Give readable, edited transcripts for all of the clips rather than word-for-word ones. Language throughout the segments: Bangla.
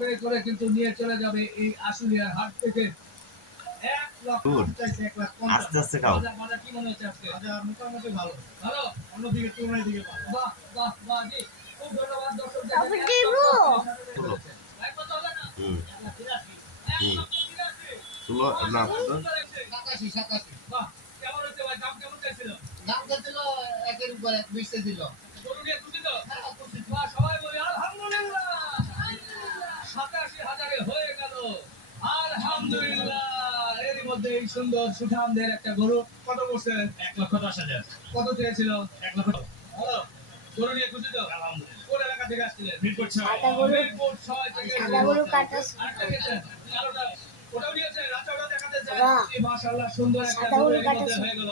করে করে কিন্তু নিয়ে চলে যাবে এই আশুলিয়ার হাট থেকে। আস্তে আস্তে খাও। বাজার কি মনে হচ্ছে আজকে? বাজার মোটামুটি ভালো ভালো, অন্যদিকে তুলনায় দিকে ভালো। বাহ বাহ বাহ, জি খুব ধন্যবাদ দর্শক। ষোলো না, 87 বাহ, কেমন হচ্ছে ভাই? দাম কেমন চাইছিল? দাম চাইছিল 1-এর উপর 1 20 ছিল। গরু নিয়ে খুশি তো? হ্যাঁ খুশি। বাহ, সবাই বলি আলহামদুলিল্লাহ। 87,000 হয়ে গেল, আলহামদুলিল্লাহ। এরই মধ্যে এই সুন্দর সুঠামদের একটা গরু কত করছে? 1,10,000। কত চেয়েছিল? 1,00,000। ভালো, গরু নিয়ে খুশি তো? আলহামদুলিল্লাহ। কোন এলাকা থেকে আসছিলেন? মিরপুর 6। মিরপুর 6 থেকে গরু কাটা আরেকটা গেছেন। আলোটা ওটাও নিয়েছে, রাতে ওটা দেখাতে চাই। মাশাআল্লাহ, সুন্দর একটা সাদা গরু গরু এর কাটা মধ্যে হয়ে গেল।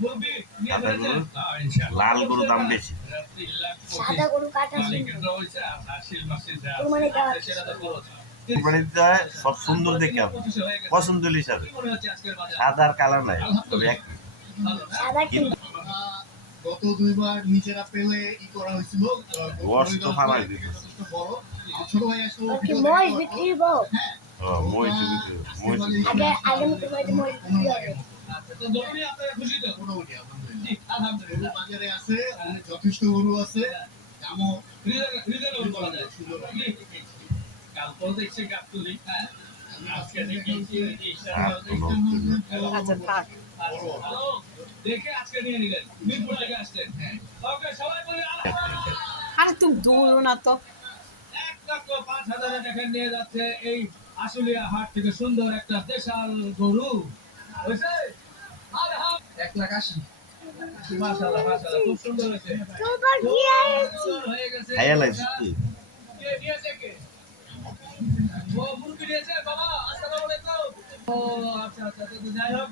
মুরগি নিয়ে সাদা ফেলেছেন? গরু? হ্যাঁ, ইনশাআল্লাহ। লাল গরু দাম বেশি। সাদা গরু কাটা কুরবানি দেওয়া সেটা তো খরচ। কুরবানি দিতে হয় সব সুন্দর দেখে হবে, পছন্দ হিসাবে। কি মনে হচ্ছে আজকের বাজার? সাদা আর কালার নাই, তবে এক সাদা কি গত 2বার নিজেরা পেলে করা হয়েছিল। গোশত তো ফালাই দিত। যথেষ্ট বড়। ছোট ভাই আসলে কি মই বিক্রি বউ আগে আগে মতো মই বিক্রি হবে আচ্ছা, তো গরু নিয়ে আপনারা খুশি তো? মোটামুটি আলহামদুলিল্লাহ। জি, আলহামদুলিল্লাহ। গরু বাজারে আছে, অনেক যথেষ্ট গরু আছে। দামও রিজনেবল বলা যায়। জি, কাল তো দেখছি গাবতলী। হ্যাঁ, আজকে দেখি আচ্ছা থাক ভালো দেখে আজকে নিয়ে নিলেন। মিরপুর থেকে আসছেন। ওকে, সবাই বলি আলহামদুলিল্লাহ। আরে তুমি দৌড়ো না তো 1,05,000 টাকা নিয়ে যাচ্ছে এই আশুলিয়া হাট থেকে সুন্দর একটা দেশাল গরু। হয়েছে? 1,80,000। মাশাআল্লাহ মাশাআল্লাহ, খুব সুন্দর হয়েছে। তোমার কি আইছি হয়ে গেছে। খাইয়া লাইছি কি? কে নিয়েছে কে? ও মুরগি নিয়েছে বাবা। আসসালামু আলাইকুম। ও আচ্ছা আচ্ছা, তো যাই হোক